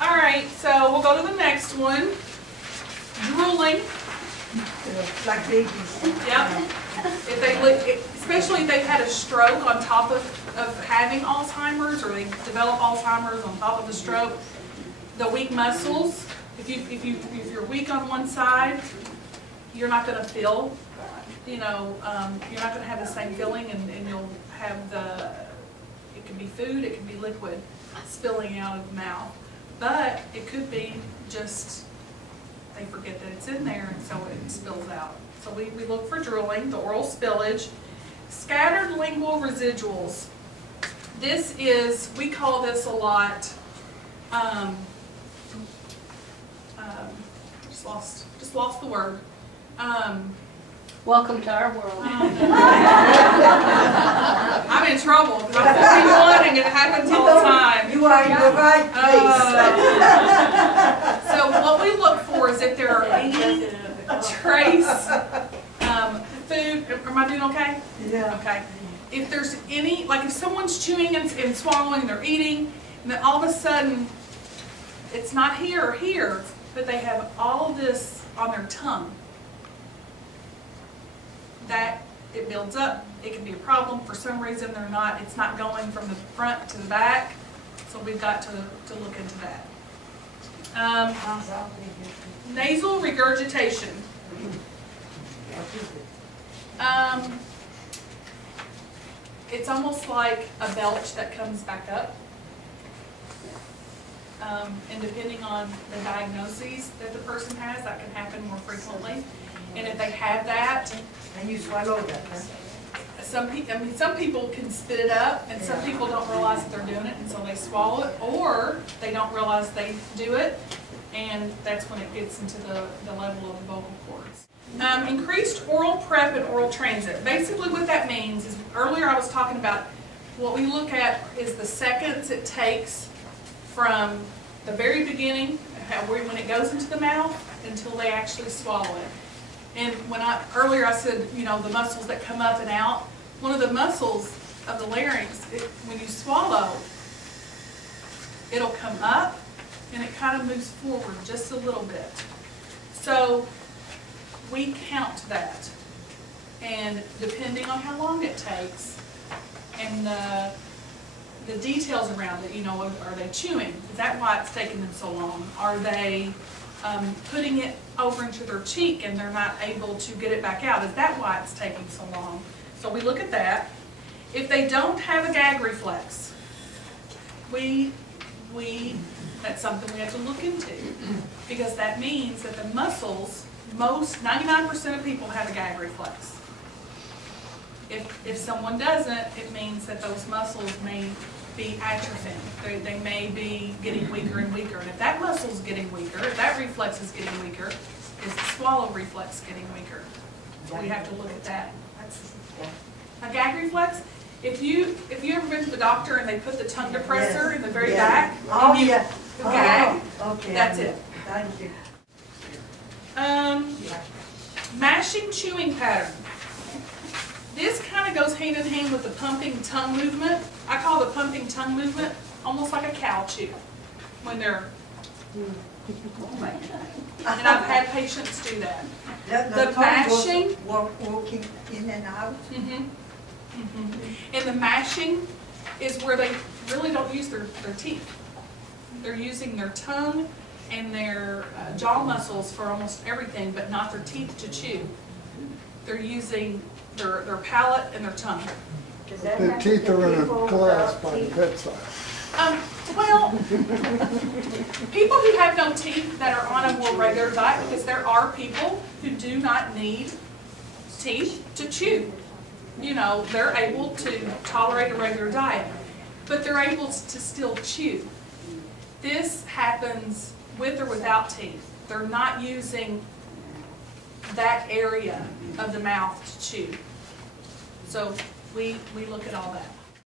All right, so we'll go to the next one. Drooling. Like babies. Yep. If they, especially if they've had a stroke on top of having Alzheimer's, or they develop Alzheimer's on top of the stroke, the weak muscles. If you're weak on one side, you're not going to feel. You're not going to have the same feeling, and you'll have the. It can be food, it can be liquid spilling out of the mouth, but it could be just. They forget that it's in there, and so it spills out. So we look for drooling, the oral spillage. Scattered lingual residuals. This is, we call this a lot, just lost the word. Welcome to our world. I'm in trouble because I'm 41 and it happens all the time. You are in the right place. So what we look for is if there are any trace food. Am I doing okay? Yeah. Okay. If there's any, like if someone's chewing and swallowing and they're eating, and then all of a sudden it's not here or here, but they have all of this on their tongue, that it builds up. It can be a problem. For some reason it's not going from the front to the back, so we've got to look into that. Nasal regurgitation. It's almost like a belch that comes back up. And depending on the diagnoses that the person has, that can happen more frequently. And if they have that, and you swallow that, huh? some people can spit it up, and some people don't realize that they're doing it, and so they swallow it, or they don't realize they do it, and that's when it gets into the level of the vocal cords. Increased oral prep and oral transit. Basically what that means is, earlier I was talking about what we look at is the seconds it takes from the very beginning, when it goes into the mouth, until they actually swallow it. And earlier I said, the muscles that come up and out, one of the muscles of the larynx, when you swallow, it'll come up and it kind of moves forward just a little bit. So we count that, and depending on how long it takes and the details around it, are they chewing? Is that why it's taking them so long? Are they putting it over into their cheek and they're not able to get it back out? Is that why it's taking so long? So we look at that. If they don't have a gag reflex, that's something we have to look into, because that means that the muscles, 99% of people have a gag reflex. If someone doesn't, it means that those muscles may be atrophying. They may be getting weaker and weaker. And if that muscle is getting weaker, if that reflex is getting weaker, is the swallow reflex getting weaker? So we have to look at that. A gag reflex, if you ever been to the doctor and they put the tongue depressor in the very back, oh, and you gag, okay, that's it. Thank you. Mashing chewing pattern. This kind of goes hand in hand with the pumping tongue movement. I call the pumping tongue movement almost like a cow chew when they're. And I've had patients do that. The mashing, walking in and out. And the mashing is where they really don't use their teeth. They're using their tongue and their jaw muscles for almost everything, but not their teeth to chew. They're using their palate and their tongue. The teeth are in a glass by the bedside. Well, people who have no teeth that are on a more regular diet, because there are people who do not need teeth to chew. They're able to tolerate a regular diet, but they're able to still chew. This happens with or without teeth. They're not using that area of the mouth to chew. So we look at all that.